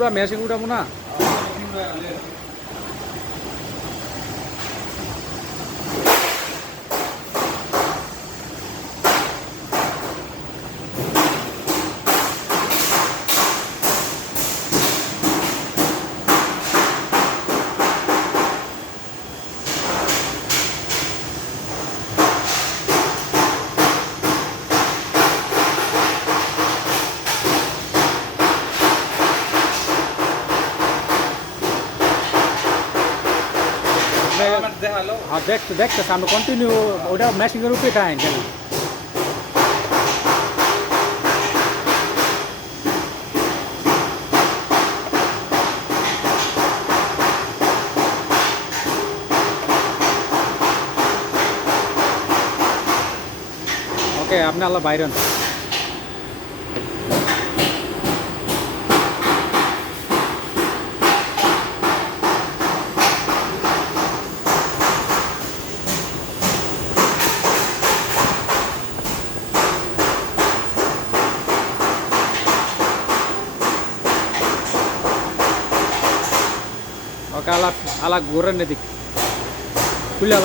পুরা মেশিং উঠাবো না। দেখতেছে আমরা কন্টিনিউ ওটা মেশিনের উপরে টাইম কেন। ওকে আপনি আল্লাহ Byron. Oke, alat goren detik. Kuliah